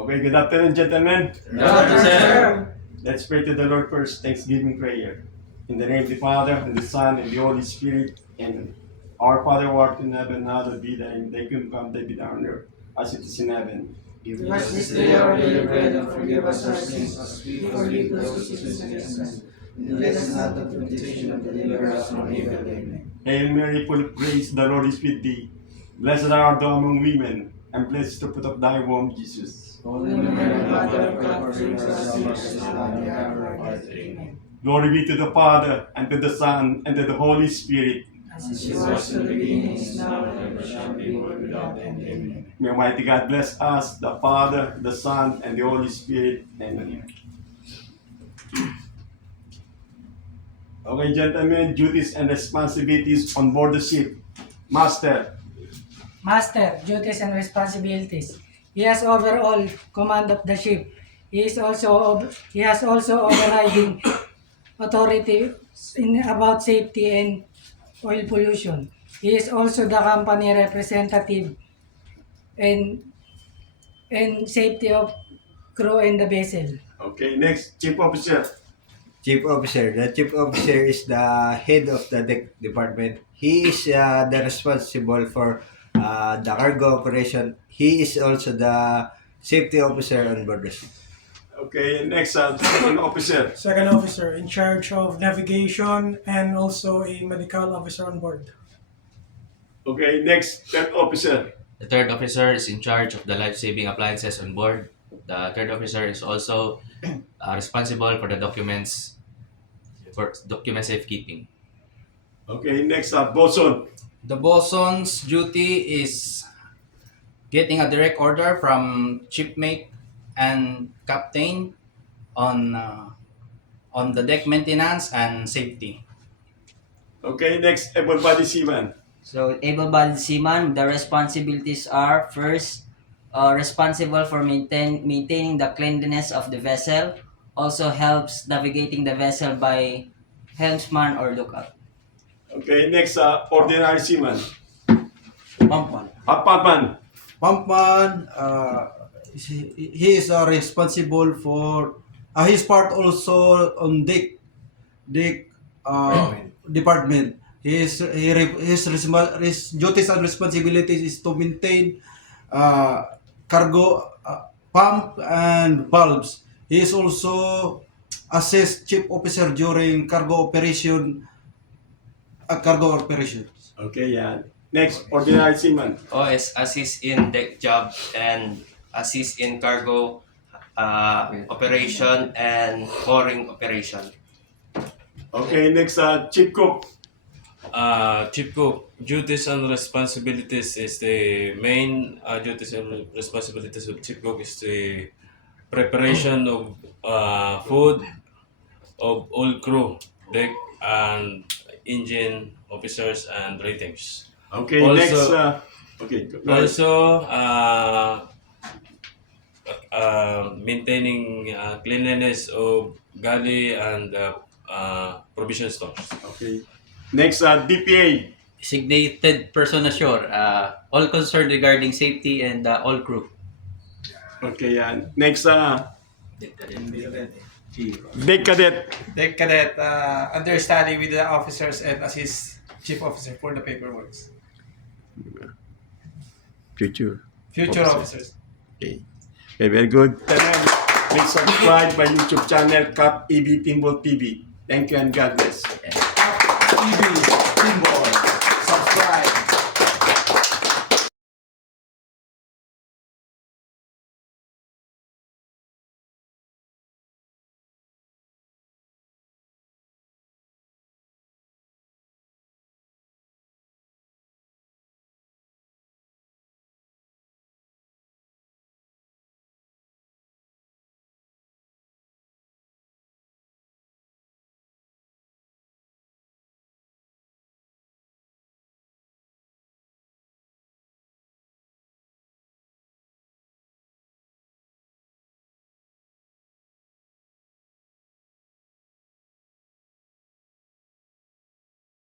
Okay, good afternoon, gentlemen. Good afternoon, sir. Let's pray to the Lord first. Thanksgiving prayer. In the name of the Father, and the Son, and the Holy Spirit. Amen. Our Father who art in heaven, hallowed be thy name. Thy kingdom come, thy will be done on earth, as it is in heaven. Give us this day our daily bread, and forgive us our sins, as we forgive those who sin against us. And lead us not into temptation, but deliver us from evil. Amen. Hail Mary, full of grace, the Lord is with thee. Blessed art thou among women, and blessed is the fruit of thy womb, Jesus. Holy Mary, Mother of God, pray for us sinners, now and at our death. Amen. Glory be to the Father, and to the Son, and to the Holy Spirit. As it was in the beginning, is now, and ever shall be, world without end. Amen. May Almighty God bless us, the Father, the Son, and the Holy Spirit. Amen. Okay, gentlemen, duties and responsibilities on board the ship. Master. Master, duties and responsibilities. He has overall command of the ship. He has also overriding authority about safety and oil pollution. He is also the company representative and safety of crew and the vessel. Okay, next, Chief Officer. Chief Officer. The Chief Officer is the head of the deck department. He is the responsible for the cargo operation. He is also the safety officer on board the ship. Okay, next, Second Officer. Second officer in charge of navigation and also a medical officer on board. Okay, next, Third Officer. The third officer is in charge of the life-saving appliances on board. The third officer is also responsible for the documents, for document safekeeping. Okay, next, Bosun. The bosun's duty is getting a direct order from shipmate and captain on the deck maintenance and safety. Okay, next, Able-bodied seaman. So, able-bodied seaman, the responsibilities are first, responsible for maintaining the cleanliness of the vessel, also helps navigating the vessel by helmsman or lookout. Okay, next, ordinary seaman. Pumpman. Pumpman. Pumpman, he is responsible for, he's part also on deck department. His duties and responsibilities is to maintain cargo pump and valves. He is also assist chief officer during cargo operation. Okay, yeah. Next, ordinary seaman. OS assist in deck job and assist in cargo operation and mooring operation. Okay, next, Chief Cook. Chief Cook, duties and responsibilities is the main duties and responsibilities of Chief Cook is the preparation of food of all crew, deck and engine officers and ratings. Okay, Also- next, okay, go ahead. Also, maintaining cleanliness of galley and provision stores. Okay. Next, DPA. Designated person ashore, all concerned regarding safety and all crew. Okay, yeah. Next, Deck Cadet. Deck cadet, understudy with the officers and assist chief officer for the paperwork. Future. Future officers. Okay, very good. Please subscribe my YouTube channel, Cap EB Pinball TV. Thank you and God bless. TV,